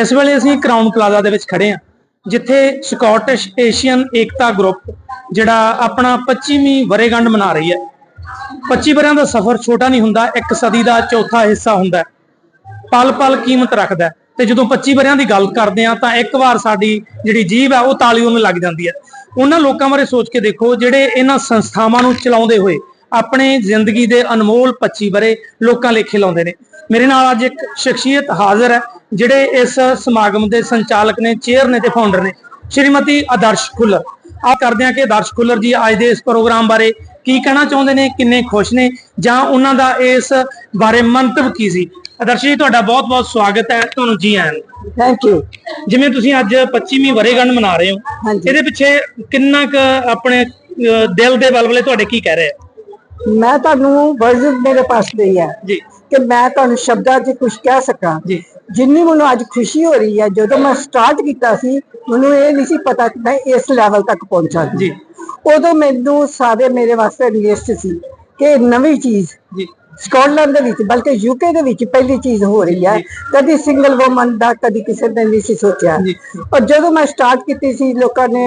इस वेले असीं क्राउन प्लाजा दे विच खड़े हां, जिथे स्कॉटिश एशियन एकता ग्रुप जिहड़ा अपना 25वीं वरेगंढ मना रही है। 25 वरियां दा सफर छोटा नहीं हुंदा, एक सदी का चौथा हिस्सा हुंदा, पल पल कीमत रखदा है। ते जदों 25 वरियां दी गल करदे हां तां एक वार साडी जिहड़ी जीभ है वो ताली उन्हें लग जाती है। उन्हां लोकां बारे सोच के देखो जिहड़े इन्हां संस्थावां नूं चलाउंदे होए अपने जिंदगी दे अनमोल 25 वरे लोकां लेखे लाउंदे ने। मेरे नाल अज एक शख्सियत हाजिर है जिहड़े इस समागम के संचालक ने, चेयर ने ते फाउंडर ने, श्रीमती आदर्श खुल्लर। आप करते हैं कि आदर्श खुल्लर जी अज के इस प्रोग्राम बारे की कहना चाहते हैं, किन्ने खुश ने जां उन्हां दा इस बारे मंतव की सी। आदर्श जी तुहाडा बहुत बहुत स्वागत है, तुहानूं जी आयां नूं। Thank you. जिवें तुसीं अज 25वीं वरेगंढ मना रहे हो, इहदे पिछे किन्ना क अपने दिल दे बलबले तुहाडे की कह रहे हैं? मैं तुहानूं वर्ड मेरे पास नहीं है जी कि मैं तुहानूं शब्दां 'च कुछ कह सकां। जिन्नी मैनूं अज खुशी हो रही है, जो मैं स्टार्ट किया सी मैनूं ये नहीं सी पता कि मैं इस लैवल तक पहुंचा जी। उदों मैनूं सारे मेरे वास्ते लिस्ट सी कि नवीं चीज़ स्कॉटलैंड दे विच, बल्कि यूके दे विच पहली चीज़ हो रही है। कभी सिंगल वूमन दा कभी किसी ने नहीं सी सोचा। और जो मैं स्टार्ट की सी लोगों ने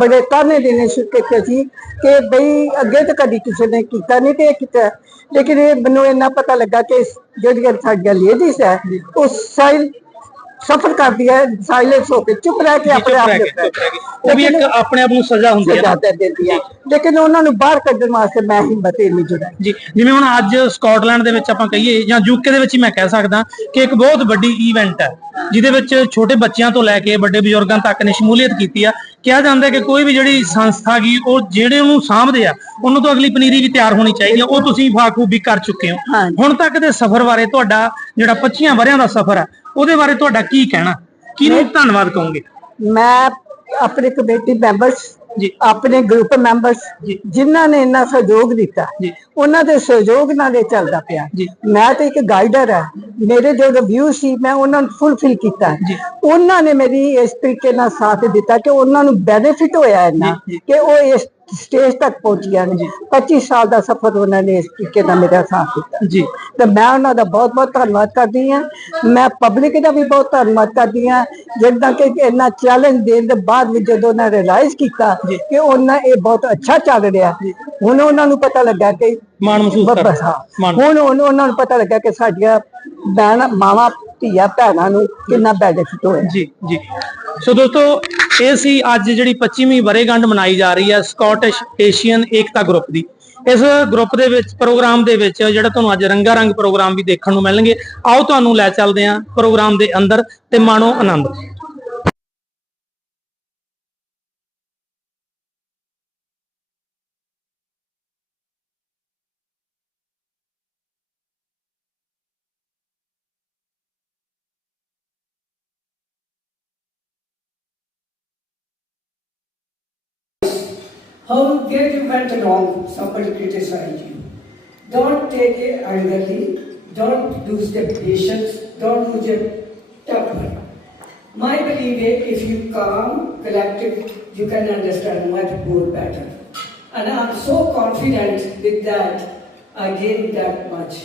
बड़े ताने देने शुरू किए सी कि बई अगे तो कभी किसी ने किया नहीं तो किया। लेकिन ये मैनूं इन्ना पता लगा कि जिहड़ियां साडियां लेडीज है वो सफर कर दिया साइलेंस होकर चुप रह के अपने आप अपने आप सजा हुंदी है, लेकिन उन्होंने बाहर कड्ढण वास्ते मैं हिम्मत नहीं जुटाई जी। जिवें हुण अज स्कॉटलैंड दे विच आपां कहिए जां यूके दे विच मैं कह सकदा कि एक बहुत वड्डी ईवेंट है जिहदे विच छोटे बच्चों तो लैके बड़े बजुर्गों तक ने शमूलीयत की है। कहा जाता है कि कोई भी जिहड़ी संस्था गी वो जिहड़े उहनूं सामभदे आ उहनूं तो अगली पनीरी भी तैयार होनी चाहिए, वो तुसीं बाखूबी कर चुके हो। हुण तक दे सफर बारे तुहाडा जिहड़ा 25 वरियां दा सफर है ਉਹਦੇ ਬਾਰੇ ਤੁਹਾਡਾ ਕੀ ਕਹਿਣਾ, ਕਿਹਨੂੰ ਧੰਨਵਾਦ ਕਹੋਗੇ? मैं अपने कमेटी मैंबर्स जी, अपने ग्रुप मैंबर्स जिन्होंने इन्ना सहयोग दिता उन्होंने सहयोग नाल चलदा पिया। मैं तो एक गाइडर है, मेरे जो रिव्यू सी मैं उन्होंने फुलफिल किया। उन्होंने मेरी इस तरीके नाल साथ दिता कि उन्होंने बेनिफिट होया इन्ना कि वो इस स्टेज तक पहुंचिया ने। 25 साल का सफर उन्होंने इस तरीके का मेरा साथ दिता जी। तो मैं उन्होंने बहुत बहुत धन्यवाद करती हाँ। मैं पब्लिक का भी बहुत धन्यवाद करती हाँ जिदा कि इन्ना चैलेंज देने के बाद भी जो उन्होंने रियलाइज किया कि उन्हें ये बहुत अच्छा चल रहा। हुण उन्होंने पता लगा कि मान महसूस हुण उन्होंने पता लगा कि साडियां भैन मावां धीआं भैनां नूं कितना बेनिफिट होया जी जी। सो दोस्तों ये सी अज जिहड़ी 25वीं वरेगंढ मनाई जा रही है स्कॉटिश एशियन एकता ग्रुप की। इस ग्रुप दे विच प्रोग्राम दे विच जिहड़ा तुहानूं अज रंगा रंग प्रोग्राम भी देखण नूं मिलणगे। आओ तुहानूं लै चलदे हां प्रोग्राम दे अंदर ते माणो आनंद। How where you went wrong, somebody criticized you. Don't take it angrily, don't lose the patience, don't lose your temper. My belief is if you calm, collected, you can understand much more better. And I'm so confident with that, I gained that much.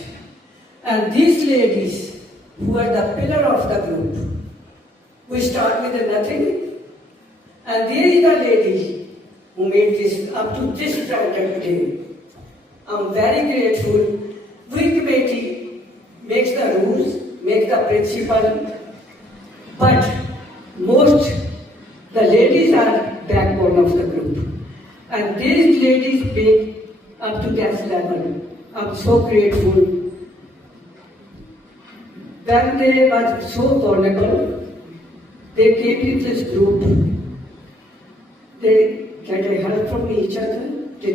And these ladies, who are the pillar of the group, we start with nothing. And there is a lady who made this up to this standard today. I'm very grateful. We committee makes the rules, makes the principle, but most the ladies are backbone of the group. And these ladies make up to that level. I'm so grateful. When they were so vulnerable, they came to this group. They get a help from each other, they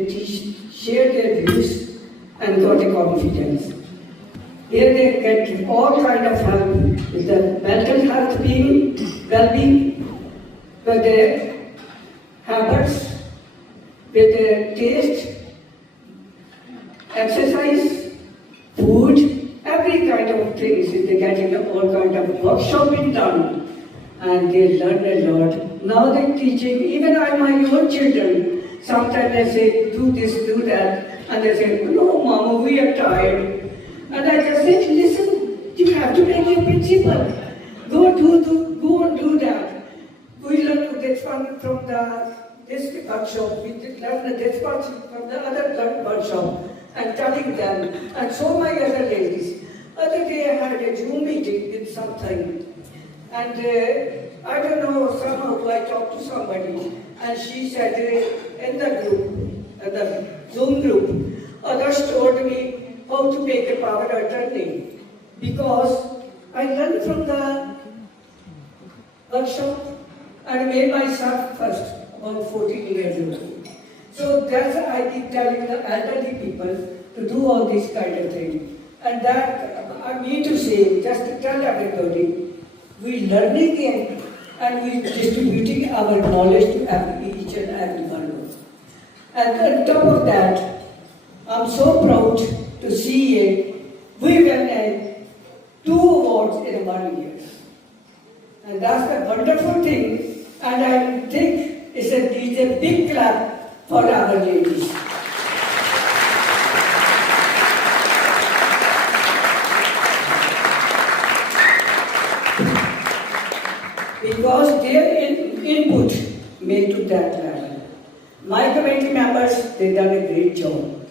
share their views and got a confidence. Here they get all kind of help with the mental health well-being, with their habits, with their taste, exercise, food, every kind of things. They getting all kind of workshop being done. And they learn a lot. Now they're teaching, even my own children, sometimes they say, do this, do that. And they say, no, Mama, we are tired. And I just say, listen, you have to make your principle. Go and do that. We learn this one from this workshop. We learn this one from the other workshop and telling them. And so my other ladies. Other day I had a Zoom meeting with something. And I don't know, somehow I talked to somebody. And she said in the group, the Zoom group, others told me how to make a power attorney. Because I learned from the workshop and made myself first, about 14 years ago. So that's I keep telling the elderly people to do all this kind of thing. And that I mean to say, just to tell everybody, we learning it and we distributing our knowledge to each and every one of us. And on top of that, I'm so proud to see we won 2 awards in 1 year. And that's a wonderful thing. And I think it's a big clap for our ladies. Because their input made to that level. My committee members, they done a great job.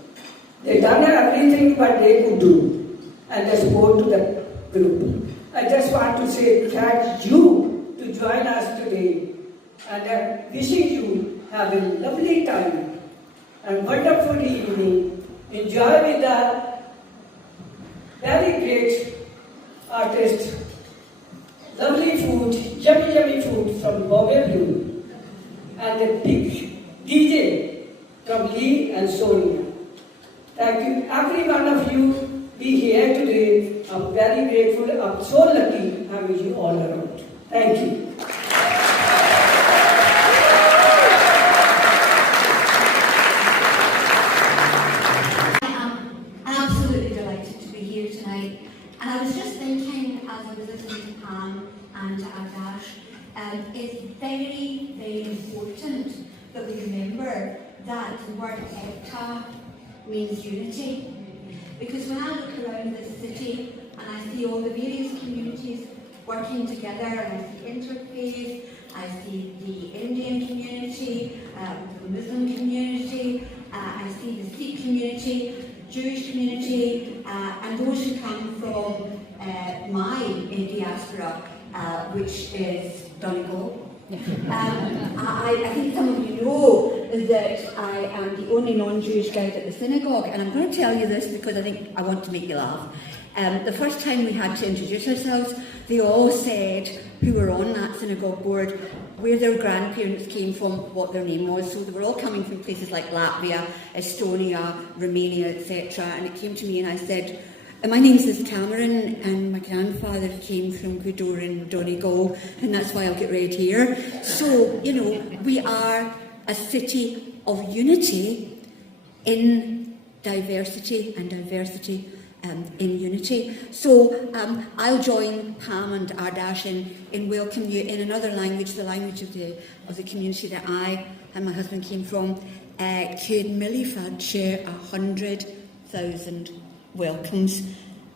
They done everything what they could do, and the support to the group. I just want to say thank you to join us today, and wishing you have a lovely time and wonderful evening. Enjoy with the very great artist. Lovely food, yummy food from Bombay Blue, and a big DJ from Lee and Sonia. Thank you, every one of you be here today. I'm very grateful. I'm so lucky having you all around. Thank you. I am absolutely delighted to be here tonight. And I was just thinking as I was listening to Pam and to Adash, it's very, very important that we remember that the word ekta means unity. Because when I look around this city and I see all the various communities working together, and I see interfaith, I see the Indian community, the Muslim community, I see the Sikh community, Jewish community, and those who come from my diaspora, which is Donegal. I think some of you know that I am the only non-Jewish guide at the synagogue, and I'm going to tell you this because I think I want to make you laugh. The first time we had to introduce ourselves, they all said, who were on that synagogue board, where their grandparents came from, what their name was. So they were all coming from places like Latvia, Estonia, Romania, etc. And it came to me and I said, my name's Liz Cameron and my grandfather came from Gweedore in Donegal, and that's why I'll get red here. So, you know, we are a city of unity in diversity and diversity in unity. So I'll join Pam and Ardash in welcoming you in another language, the language of the community that I and my husband came from. Could Millifad share 100,000 welcomes,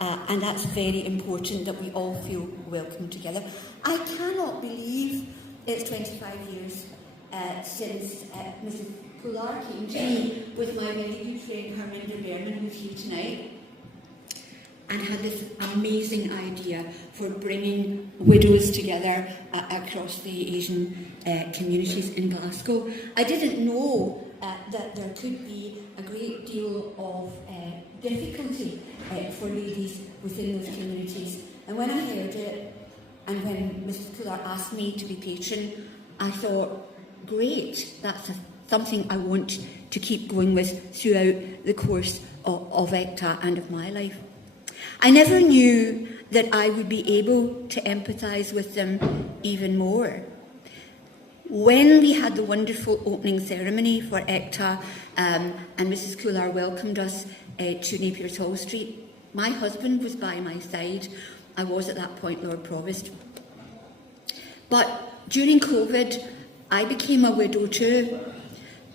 and that's very important that we all feel welcome together. I cannot believe it's 25 years since Mrs. Pular came to me with my very good friend Harminder Berman, who's here tonight, and had this amazing idea for bringing widows together across the Asian communities in Glasgow. I didn't know that there could be a great deal of difficulty for ladies within those communities. And when I heard it, and when Mrs. Pular asked me to be patron, I thought, great, that's something I want to keep going with throughout the course of ECTA and of my life. I never knew that I would be able to empathise with them even more. When we had the wonderful opening ceremony for ECTA and Mrs. Kular welcomed us to Napier's Hall Street, my husband was by my side. I was at that point Lord Provost. But during COVID, I became a widow too.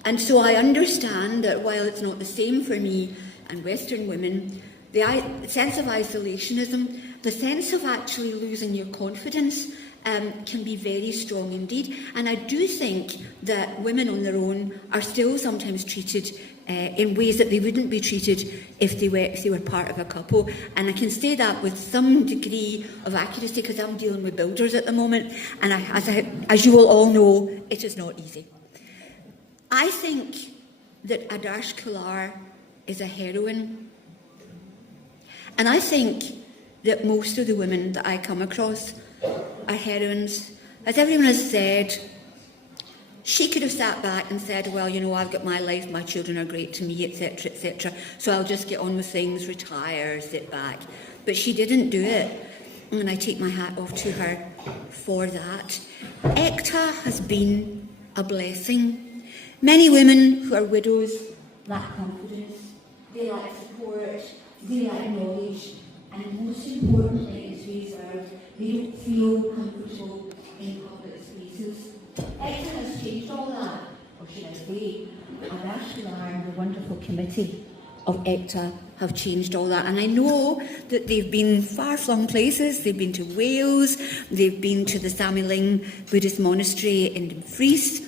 And so I understand that while it's not the same for me and Western women, the sense of isolationism the sense of actually losing your confidence can be very strong indeed. And I do think that women on their own are still sometimes treated in ways that they wouldn't be treated if they were part of a couple. And I can say that with some degree of accuracy because I'm dealing with builders at the moment, and as you will all know, it is not easy. I think that Adarsh Kular is a heroine, and I think that most of the women that I come across are heroines. As everyone has said, she could have sat back and said, well, you know, I've got my life, my children are great to me, etc., so I'll just get on with things, retire, sit back. But she didn't do it, and I take my hat off to her for that. ECTA has been a blessing. Many women who are widows lack confidence, they lack support, they lack knowledge, and most importantly, as we observed, they don't feel comfortable in public spaces. ECTA has changed all that, or should I say, Adarsh Kular and the wonderful committee of ECTA have changed all that. And I know that they've been far-flung places. They've been to Wales, they've been to the Samiling Buddhist Monastery in Dumfries,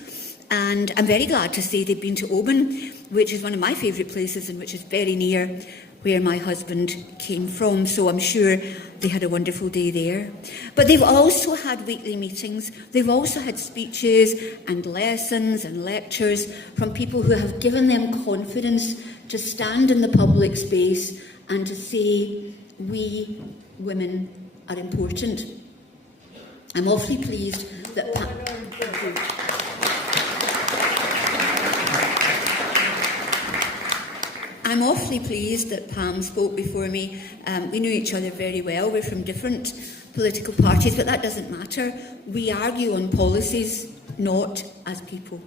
and I'm very glad to say they've been to Oban, which is one of my favourite places and which is very near where my husband came from, so I'm sure they had a wonderful day there. But they've also had weekly meetings, they've also had speeches and lessons and lectures from people who have given them confidence to stand in the public space and to say, we women are important. I'm awfully pleased that I'm awfully pleased that Pam spoke before me. We knew each other very well. We're from different political parties, but that doesn't matter. We argue on policies, not as people.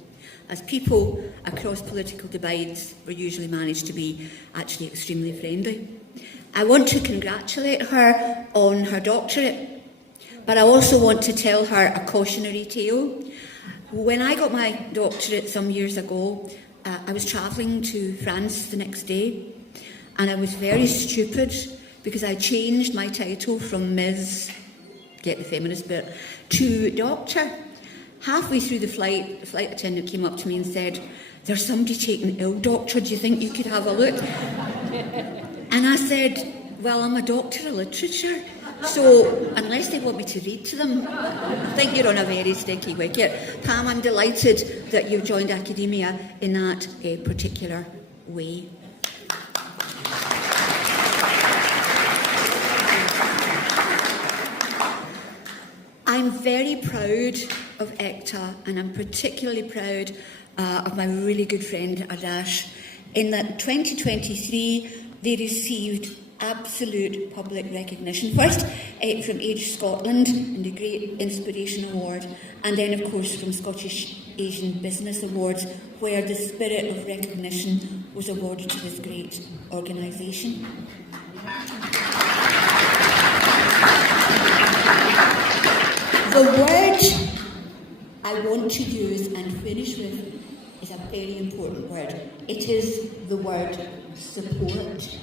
As people across political divides, we usually manage to be actually extremely friendly. I want to congratulate her on her doctorate, but I also want to tell her a cautionary tale. When I got my doctorate some years ago, I was travelling to France the next day, and I was very stupid because I changed my title from Ms., get the feminist bit, to Doctor. Halfway through the flight attendant came up to me and said, there's somebody taking ill, Doctor, do you think you could have a look? And I said, well, I'm a doctor of literature, so unless they want me to read to them, I think you're on a very sticky wicket. Pam, I'm delighted that you've joined academia in that particular way. I'm very proud of ECTA, and I'm particularly proud of my really good friend Adarsh, in that 2023 they received absolute public recognition. First from Age Scotland and the Great Inspiration Award, and then of course from Scottish Asian Business Awards, where the spirit of recognition was awarded to this great organisation. The word I want to use and finish with is a very important word. It is the word support.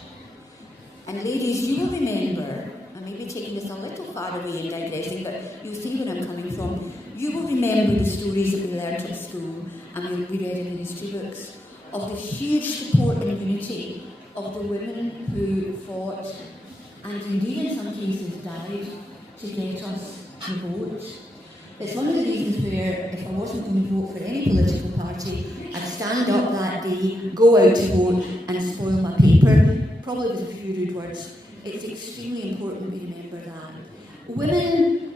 And ladies, you will remember, I may be taking this a little far away and digressing, but you'll see where I'm coming from. You will remember the stories that we learnt at school and we read in the history books of the huge support and unity of the women who fought and indeed in some cases died to get us to vote. It's one of the reasons where, if I wasn't going to vote for any political party, I'd stand up that day, go out to vote and spoil my paper, probably with a few rude words. It's extremely important we remember that. Women,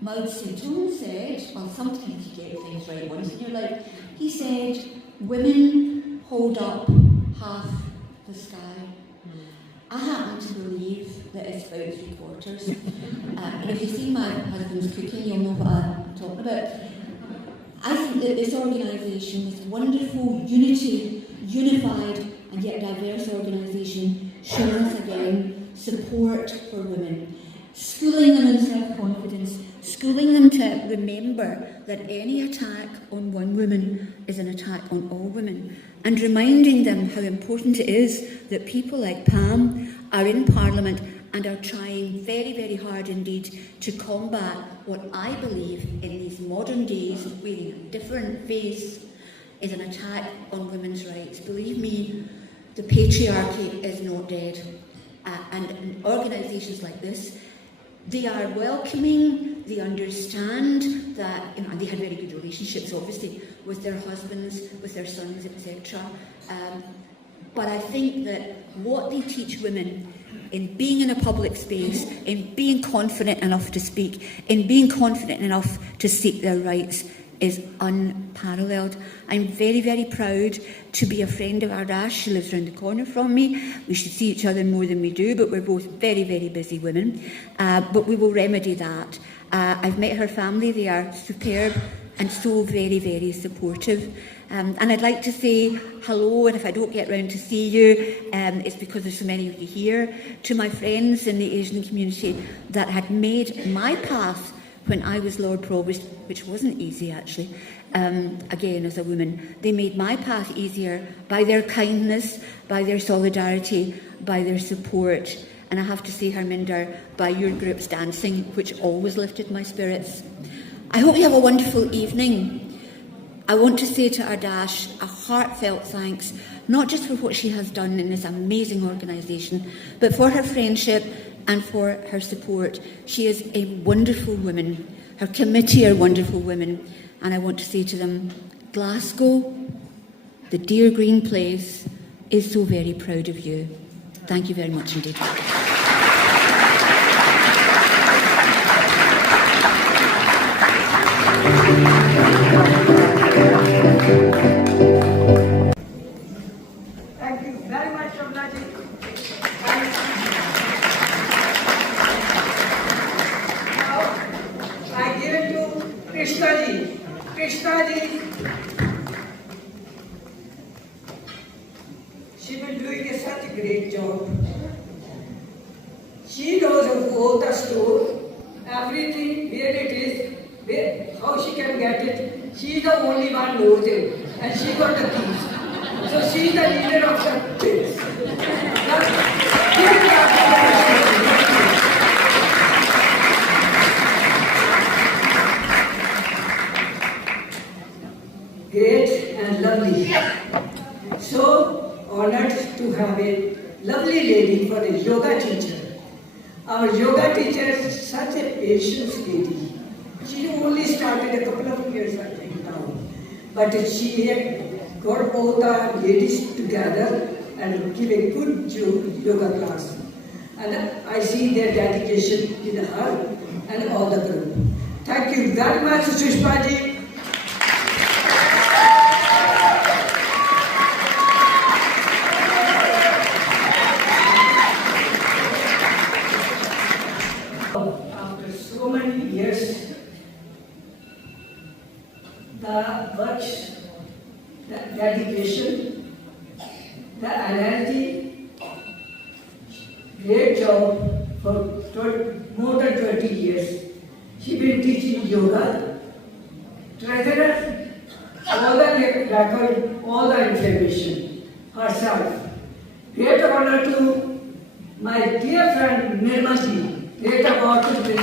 Mao Zedong said, well, sometimes you get things right once in your life, he said, women hold up half the sky. I happen to believe that it's about 3/4. And if you've seen my husband's cooking, you'll know what I'm talking about. I think that this organisation, this wonderful, unified and yet diverse organisation, shows us again support for women, schooling them in self-confidence, schooling them to remember that any attack on one woman is an attack on all women, and reminding them how important it is that people like Pam are in Parliament and are trying very, very hard indeed to combat what I believe in these modern days, wearing a different face, is an attack on women's rights. Believe me, the patriarchy is not dead. And organisations like this, they are welcoming, they understand that, and they had very good relationships, obviously, with their husbands, with their sons, etc. But I think that what they teach women in being in a public space, in being confident enough to speak, in being confident enough to seek their rights, is unparalleled. I'm very, very proud to be a friend of Ardash. She lives around the corner from me. We should see each other more than we do, but we're both very, very busy women. But we will remedy that. I've met her family. They are superb and so very, very supportive. And I'd like to say hello, and if I don't get round to see you, it's because there's so many of you here, to my friends in the Asian community that had made my path when I was Lord Provost, which wasn't easy actually, again as a woman. They made my path easier by their kindness, by their solidarity, by their support. And I have to say, Harminder, by your group's dancing, which always lifted my spirits. I hope you have a wonderful evening. I want to say to Ardash a heartfelt thanks, not just for what she has done in this amazing organisation, but for her friendship and for her support. She is a wonderful woman. Her committee are wonderful women. And I want to say to them, Glasgow, the dear green place, is so very proud of you. Thank you very much indeed. Thank you very much, Shabnaji. Now, I give it to Krishnaji. Krishnaji, she will doing such a great job. She knows about the store, everything, where it is, how she can get it. She is the only one who knows it, and she got the keys. So she is the leader of the place. Great and lovely. So honored to have a lovely lady for a yoga teacher. Our yoga teacher is such a patient lady. She only started a couple of years, I think, now. But she got all the ladies together and give a good yoga class. And I see their dedication in her and all the group. Thank you very much, Sushma-ji. After so many years, the work, the dedication, the energy, great job for more than 20 years. She's been teaching yoga, treasurer, all the record, all the information herself. Great honor to my dear friend Nirmaji. Great award to the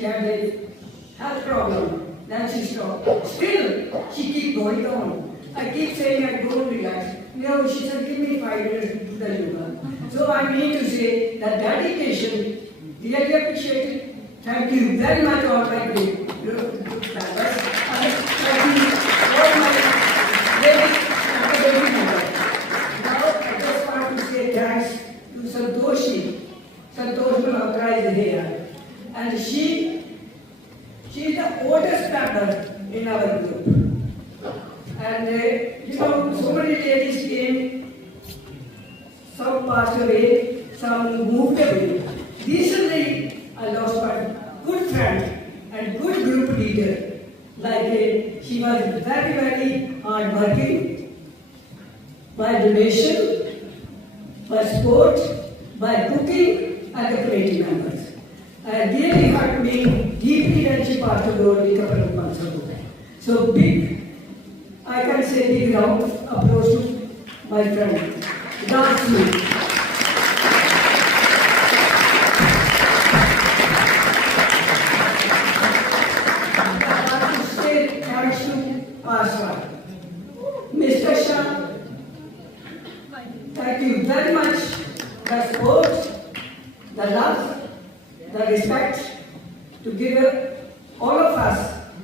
she had a health problem. Then she stopped. Still, she keep going on. I keep saying I don't relax. No, she said, give me 5 minutes to do the yoga. So I mean to say that dedication, really appreciate it. Thank you very much, all my great members. Thank you all my great academic members. Now, I just want to say thanks to Santoshi. Santosh Malhotra is here. And she is the oldest member in our group. And so many ladies came, some passed away, some moved away. Recently, I lost my good friend and good group leader. She was very, very hardworking. My donation, my support, my cooking, and the committee members. And really hurt me deeply when she passed away a couple of months ago. So I can say big round approach to my friend. That's me. Thanks to Aswa. Mr. Shah, thank you very much. The support, the love, the respect to give all of us.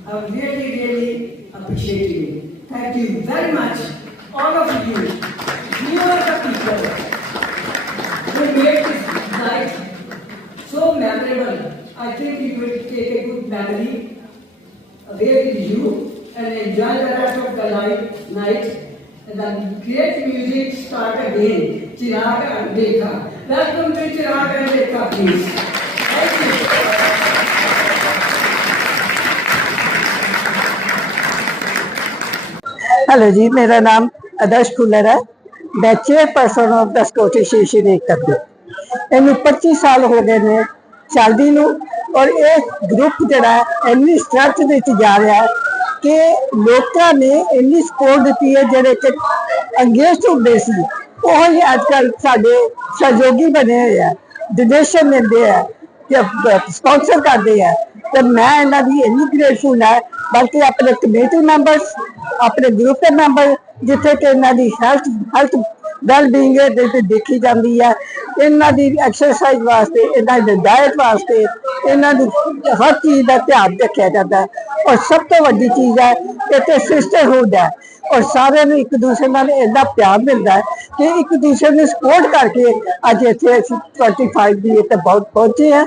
I'm really, really appreciating you. Thank you very much, all of you. You are the people who made this night so memorable. I think it will take a good memory away with you and enjoy the rest of the night. And the great music start again. Chirag and Dekha. Welcome to Chirag and Dekha, please. Thank you. Hello ji, मेरा नाम Adarsh Fuller है। मैं chairperson of the Scottish Asian Ekta group. इन्हें 25 साल हो गए ने चलदी नूं और एक ग्रुप जड़ा इन्नी स्ट्रेंथ विच जा रहा है कि लोगों ने इन्नी सपोर्ट दी है। जेडे अंगेज होंदे सी ओह ही अजकल साडे सहयोगी बने हुए हैं, डोनेशन दिंदे हैं, स्पॉन्सर करते हैं। तो मैं इन्हां दी इन्नी ग्रेटफुल है, बल्कि अपने कमेटी मैंबर्स, अपने ग्रुप के मैंबर जिथे कि इन्हां दी हेल्थ वैलबींग देखी जाती है, इन्हां दी एक्सरसाइज वास्ते, इन्हां दी डाइट वास्ते, इन्हां दी हर चीज़ का ध्यान रखा जाता है। और सब तो वड्डी चीज़ है इत्थे सिस्टरहुड है और सारे एक दूसरे नाल इन्ना प्यार मिलता है कि एक दूसरे ने सपोर्ट करके अज इतने 25 दी इतने बहुत पहुंचे हैं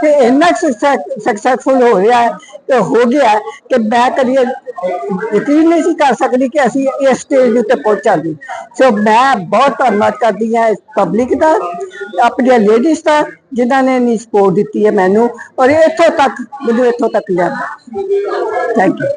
कि इन्ना सक्सैसफुल हो रहा है तो हो गया है कि मैं कभी यकीन नहीं कर सकती कि असी इस स्टेज उत्ते पहुंचांगे। सो मैं बहुत धन्यवाद करती हाँ पब्लिक का, अपनी लेडीज का जिन्होंने इन्नी सपोर्ट दी है मैनू और इतों तक मुझे इतों तक लिया। Thank you.